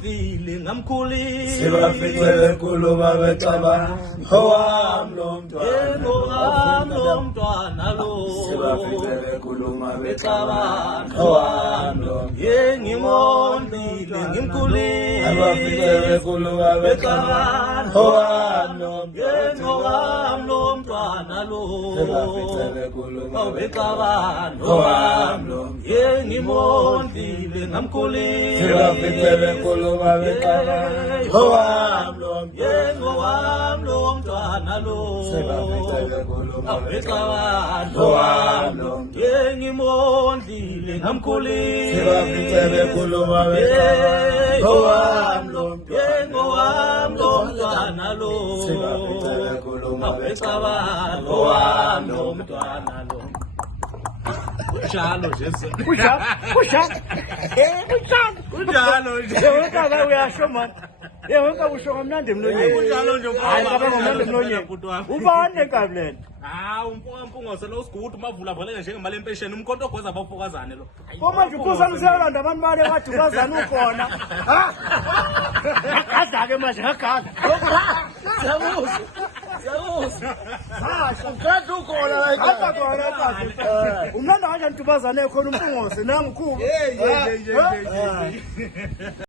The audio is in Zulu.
ngimondlile ngamkhulisa sibaficele khuluma becabanga owami lo mntwana lo sibaficele khuluma becabanga owami lo ngimondlile ngimkhulisa sibaficele khuluma becabanga owami lo mntwana lo sibaficele khuluma becabanga owami lo ngimondlile ngamkhulisa sibaficele khuluma becabanga owami lo lo mntwana lo sibaficele khuluma becabanga owami lo ngimondlile ngamkhulisa sibaficele khuluma becabanga owami lo lo mntwana lo sibaficele khuluma becabanga owami lo mntwana lo Kunjalo nje kunjalo nje Yewonke uyasho man. Yewonke usho kamnandi emlonyeni. kunjalo nje Hayi kabe ngomnandi emlonyeni. Ubani enkabi lena? umpunga selo sigudu mavula valeke njengemali empesheni umkhonto ogweza abafokazane lo Manje ukhosana useyolanda abantu bale wathi ukazana ukhona. Ha? Akaza ke manje akaza. Siyabuza Ukhona ukhona la ekhaya. Apha khona akaze. Umlanda kanjani ntubazane khona umpungose nangu kuba.